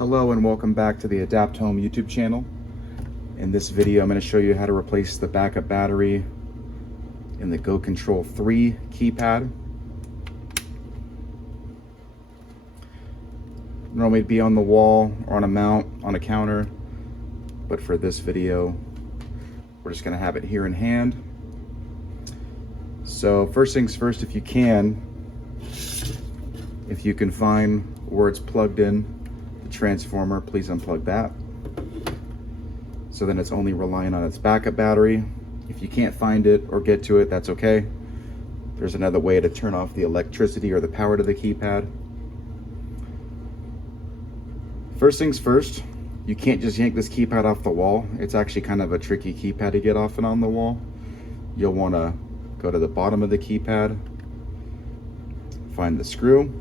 Hello and welcome back to the Adapt Home YouTube channel. In this video, I'm going to show you how to replace the backup battery in the Go Control 3 keypad. Normally it'd be on the wall or on a mount on a counter, but for this video, we're just going to have it here in hand. So first things first, if you can find where it's plugged in, transformer, please unplug that. So then it's only relying on its backup battery. If you can't find it or get to it, that's okay. There's another way to turn off the electricity or the power to the keypad. First things first, you can't just yank this keypad off the wall. It's actually kind of a tricky keypad to get off and on the wall. You'll want to go to the bottom of the keypad, find the screw.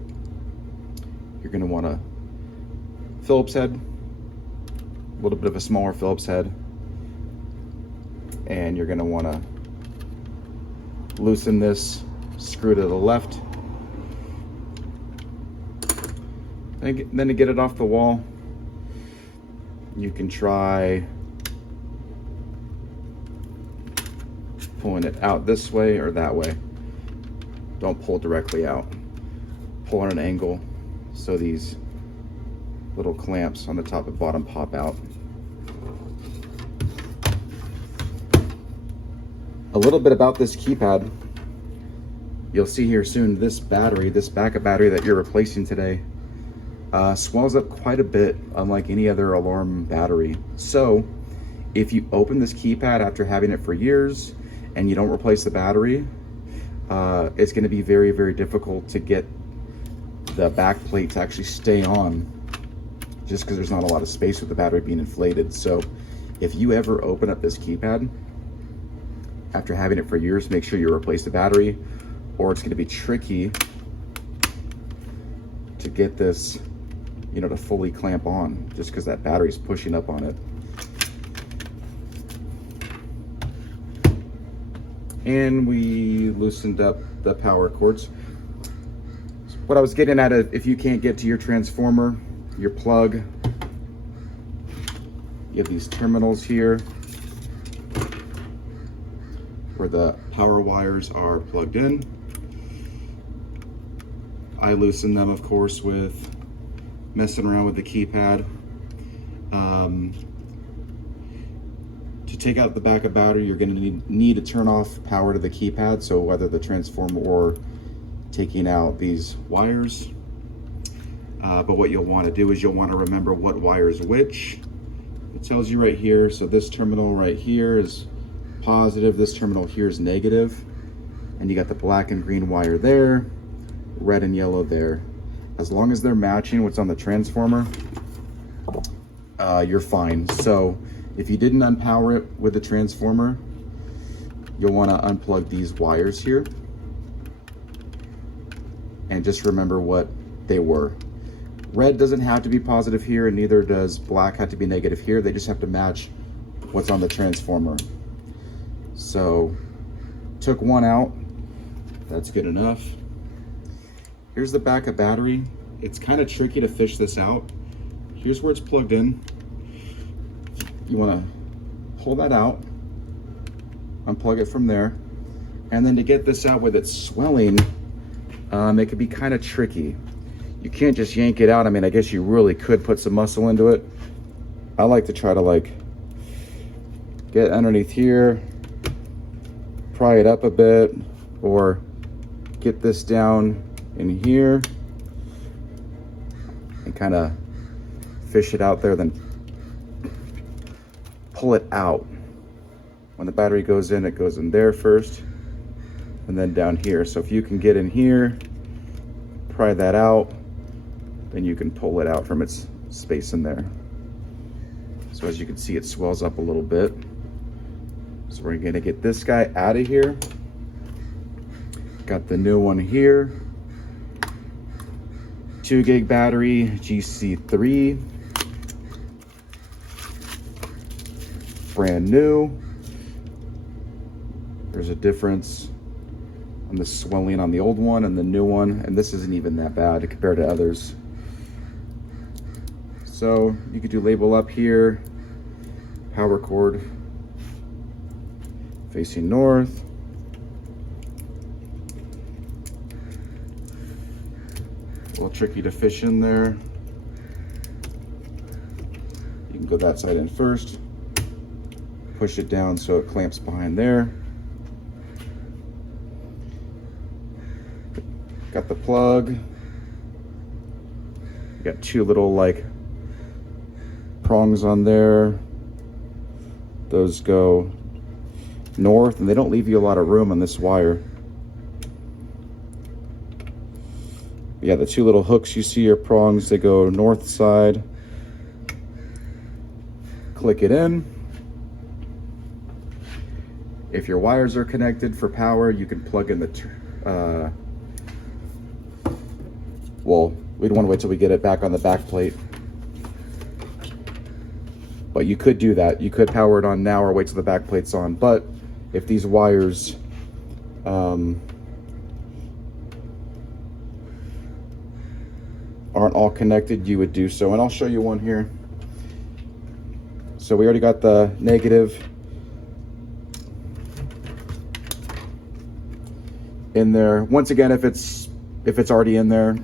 You're going to want to Phillips head, a little bit of a smaller Phillips head, and you're going to want to loosen this screw to the left. And then to get it off the wall, you can try pulling it out this way or that way. Don't pull directly out. Pull at an angle so these little clamps on the top and bottom pop out. A little bit about this keypad. You'll see here soon, this battery, this backup battery that you're replacing today, swells up quite a bit, unlike any other alarm battery. So if you open this keypad after having it for years and you don't replace the battery, it's going to be very, very difficult to get the back plate to actually stay on, just because there's not a lot of space with the battery being inflated. So if you ever open up this keypad after having it for years, make sure you replace the battery, or it's going to be tricky to get this, to fully clamp on, just because that battery is pushing up on it. And we loosened up the power cords. What I was getting at, if you can't get to your transformer, your plug, you have these terminals here where the power wires are plugged in. I loosen them, of course, with messing around with the keypad. To take out the backup battery, you're going to need to turn off power to the keypad, so whether the transformer or taking out these wires. But what you'll want to do is you'll want to remember what wire is which. It tells you right here. So this terminal right here is positive, this terminal here is negative, and you got the black and green wire there, red and yellow there. As long as they're matching what's on the transformer, you're fine. So if you didn't unpower it with the transformer, you'll want to unplug these wires here and just remember what they were. Red doesn't have to be positive here, and neither does black have to be negative here. They just have to match what's on the transformer. So took one out, that's good enough. Here's the backup battery. It's kind of tricky to fish this out. Here's where it's plugged in. You want to pull that out, unplug it from there, and then to get this out with it swelling, it could be kind of tricky. You can't just yank it out. I mean, I guess you really could put some muscle into it. I like to try to get underneath here, pry it up a bit, or get this down in here and kind of fish it out there, then pull it out. When the battery goes in, it goes in there first and then down here. So if you can get in here, pry that out, then you can pull it out from its space in there. So as you can see, it swells up a little bit. So we're gonna get this guy out of here. Got the new one here. 2 gig battery, GC3. Brand new. There's a difference on the swelling on the old one and the new one, and this isn't even that bad compared to others. So you could do label up here, power cord facing north. A little tricky to fish in there. You can go that side in first, push it down so it clamps behind there. Got the plug. You got two little like prongs on there. Those go north, and they don't leave you a lot of room on this wire. Yeah, the two little hooks you see are prongs. They go north side. Click it in. If your wires are connected for power, you can plug in the well, we'd want to wait till we get it back on the back plate. But you could do that. You could power it on now or wait till the back plate's on. But if these wires aren't all connected, you would do so. And I'll show you one here. So we already got the negative in there. Once again, if it's already in there,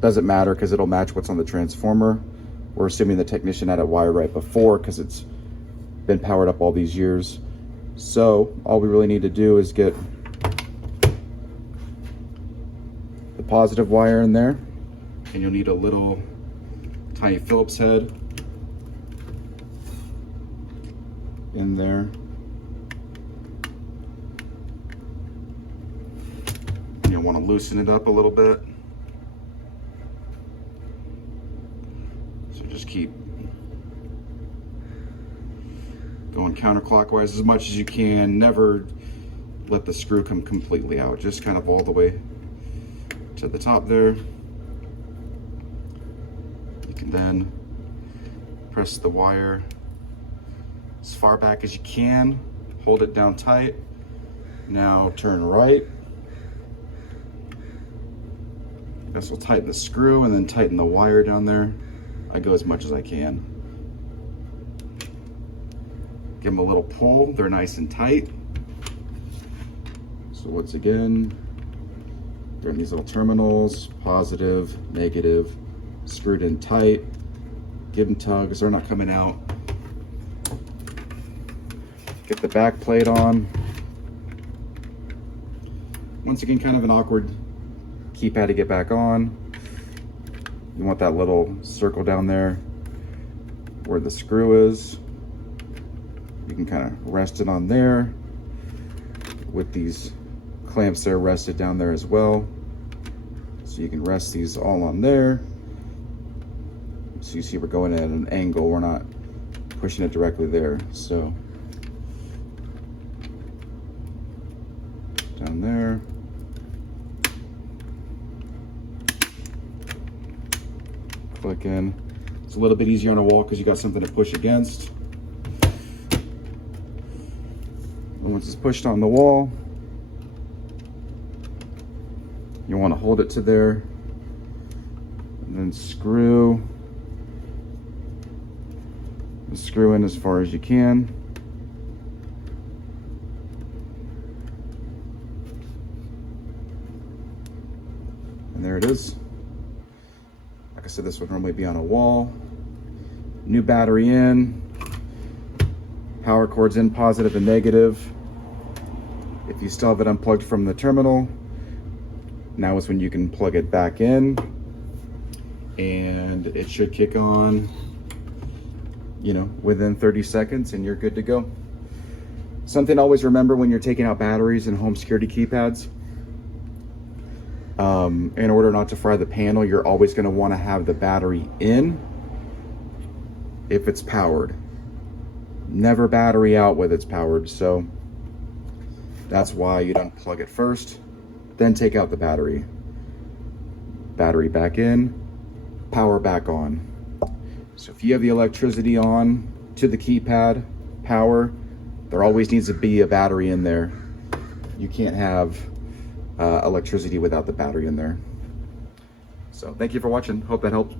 doesn't matter because it'll match what's on the transformer. We're assuming the technician had a wire right before because it's been powered up all these years. So all we really need to do is get the positive wire in there, and you'll need a little tiny Phillips head in there. And you'll want to loosen it up a little bit. So just keep going counterclockwise as much as you can. Never let the screw come completely out. Just kind of all the way to the top there. You can then press the wire as far back as you can. Hold it down tight. Now turn right. This will tighten the screw and then tighten the wire down there. I go as much as I can. Give them a little pull. They're nice and tight. So once again, they're in these little terminals, positive, negative, screwed in tight. Give them tugs, they're not coming out. Get the back plate on. Once again, kind of an awkward keypad to get back on. You want that little circle down there where the screw is. You can kind of rest it on there with these clamps there rested down there as well. So you can rest these all on there. So you see we're going at an angle, we're not pushing it directly there. So down there. Click in. It's a little bit easier on a wall because you got something to push against. And once it's pushed on the wall, you want to hold it to there and then screw the screw in as far as you can. And there it is. Like I said, this would normally be on a wall. New battery in. Power cords in, positive and negative. If you still have it unplugged from the terminal, now is when you can plug it back in, and it should kick on, you know, within 30 seconds and you're good to go. Something to always remember when you're taking out batteries and home security keypads, in order not to fry the panel, you're always going to want to have the battery in if it's powered. Never battery out when it's powered. So that's why you don't plug it first, then take out the battery. Battery back in, power back on. So if you have the electricity on to the keypad, power, there always needs to be a battery in there. You can't have electricity without the battery in there. So thank you for watching. Hope that helped.